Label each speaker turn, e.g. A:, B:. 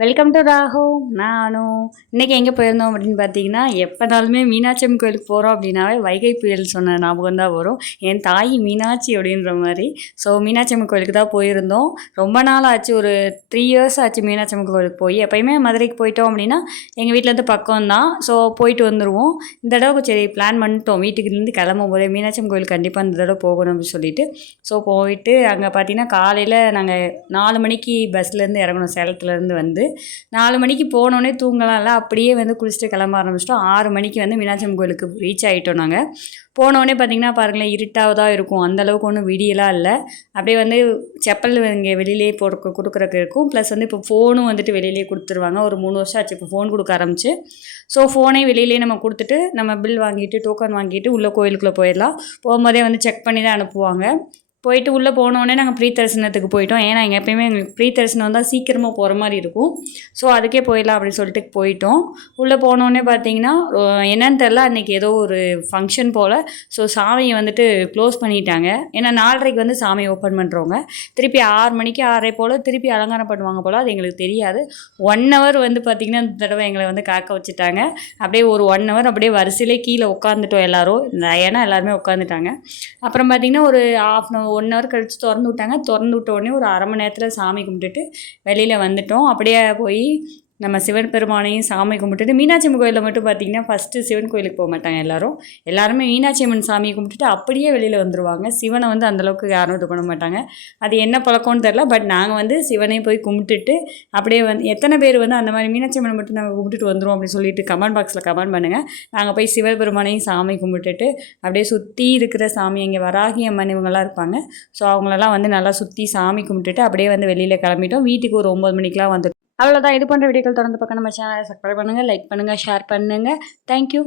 A: Welcome to Rahu நானும் இன்றைக்கி எங்கே போயிருந்தோம் அப்படின்னு பார்த்தீங்கன்னா எப்போனாலுமே மீனாட்சி அம்மன் கோயிலுக்கு போகிறோம் அப்படின்னாவே வைகை புயல் சொன்ன ஞாபகம் தான் வரும். என் தாய் மீனாட்சி அப்படின்ற மாதிரி. ஸோ மீனாட்சி அம்மன் கோயிலுக்கு தான் போயிருந்தோம். ரொம்ப நாள் ஆச்சு ஒரு த்ரீ இயர்ஸ் ஆச்சு மீனாட்சி அம்மன் கோயிலுக்கு போய். எப்போயுமே மதுரைக்கு போயிட்டோம் அப்படின்னா எங்கள் வீட்டிலேருந்து பக்கம் தான். ஸோ போயிட்டு வந்துடுவோம் இந்த தடவை சரி பிளான் பண்ணிட்டோம். வீட்டுக்குலேருந்து கிளம்பும் போதே மீனாட்சி அம்மன் கோயில் கண்டிப்பாக இந்த தடவை போகணும் அப்படின்னு சொல்லிட்டு. ஸோ போயிட்டு அங்கே பார்த்தீங்கன்னா காலையில் நாங்கள் நாலு மணிக்கு பஸ்லேருந்து இறங்கணும். சேலத்துலேருந்து வந்து நாலு மணிக்கு போனோடனே தூங்கலாம்ல அப்படியே வந்து குளிச்சுட்டு கிளம்ப ஆரம்பிச்சிட்டோம். ஆறு மணிக்கு வந்து மீனாட்சி கோயிலுக்கு ரீச் ஆகிட்டோம் நாங்கள் போனோடனே பார்த்தீங்கன்னா பாருங்களேன் இருட்டாக தான் இருக்கும் அந்தளவுக்கு ஒன்றும் விடியலாம் இல்லை. அப்படியே வந்து செப்பல் இங்கே வெளியிலே போட்டு கொடுக்குறக்கு இருக்கும். ப்ளஸ் வந்து இப்போ ஃபோனும் வந்துட்டு வெளியிலே கொடுத்துருவாங்க. ஒரு மூணு வருஷம் ஆச்சு இப்போ ஃபோன் கொடுக்க ஆரம்பிச்சு. ஸோ ஃபோனே வெளியிலே நம்ம கொடுத்துட்டு நம்ம பில் வாங்கிட்டு டோக்கன் வாங்கிட்டு உள்ளே கோயிலுக்குள்ளே போயிடலாம். போகும்போதே வந்து செக் பண்ணி தான் அனுப்புவாங்க. போயிட்டு உள்ளே போனோடனே நாங்கள் ப்ரீ தரிசனத்துக்கு போயிட்டோம். ஏன்னா எங்கள் எப்பயுமே எங்களுக்கு ப்ரீ தரிசனம் தான் சீக்கிரமாக போகிற மாதிரி இருக்கும். ஸோ அதுக்கே போயிடலாம் அப்படின்னு சொல்லிட்டு போயிட்டோம். உள்ளே போனோடனே பார்த்தீங்கன்னா என்னன்னு தெரில அன்றைக்கி ஏதோ ஒரு ஃபங்க்ஷன் போல். ஸோ சாமியை வந்துட்டு க்ளோஸ் பண்ணிட்டாங்க. ஏன்னா நாலரைக்கு வந்து சாமியை ஓப்பன் பண்ணுறவங்க திருப்பி ஆறு மணிக்கு ஆறரை போல் திருப்பி அலங்காரம் பண்ணுவாங்க போல். அது எங்களுக்கு தெரியாது. ஒன் ஹவர் வந்து பார்த்திங்கன்னா இந்த தடவை எங்களை வந்து காக்க வச்சுட்டாங்க. அப்படியே ஒரு ஒன் ஹவர் அப்படியே வரிசையிலே கீழே உட்காந்துட்டோம் எல்லோரும். ஏன்னா எல்லாருமே உட்காந்துட்டாங்க அப்புறம் பார்த்திங்கன்னா ஒரு ஆஃப் அன் ஒன் ஹவர் கழித்து திறந்து விட்டாங்க. திறந்து விட்ட உடனே ஒரு அரை மணி நேரத்தில் சாமி கும்பிட்டுட்டு வெளியில் வந்துட்டோம். அப்படியே போய் நம்ம சிவன் பெருமானையும் சாமி கும்பிட்டுட்டு மீனாட்சி அம்மன் கோயிலில் மட்டும் பார்த்திங்கன்னா ஃபஸ்ட்டு சிவன் கோயிலுக்கு போக மாட்டாங்க எல்லோரும். எல்லாருமே மீனாட்சி அம்மன் சாமியை கும்பிட்டுட்டு அப்படியே வெளியில் வந்துடுவாங்க சிவனை வந்து அந்தளவுக்கு யாரும் இது பண்ண மாட்டாங்க. அது என்ன பழக்கம்னு தெரில பட் நாங்கள் வந்து சிவனையும் போய் கும்பிட்டுட்டு அப்படியே வந்து எத்தனை பேர் வந்து அந்த மாதிரி மீனாட்சி அம்மனை மட்டும் நாங்கள் கும்பிட்டுட்டு வந்துடுவோம் அப்படின்னு சொல்லிட்டு கமெண்ட் பாக்ஸில் கமெண்ட் பண்ணுங்கள் நாங்கள் போய் சிவபெருமானையும் சாமி கும்பிட்டுட்டு அப்படியே சுற்றி இருக்கிற சாமி இங்கே வராகி அம்மன் இவங்கெல்லாம் இருப்பாங்க. ஸோ அவங்களெல்லாம் வந்து நல்லா சுற்றி சாமி கும்பிட்டுட்டு அப்படியே வந்து வெளியில் கிளம்பிட்டோம். வீட்டுக்கு ஒரு ஒம்பது மணிக்கெலாம் வந்து அவ்வளோதான் இது போன்ற வீடியோக்கள் தொடர்ந்து பக்கம் நம்ம சேனலை சப்ஸ்கிரைப் பண்ணுங்கள் லைக் பண்ணுங்கள் ஷேர் பண்ணுங்கள் தேங்க்யூ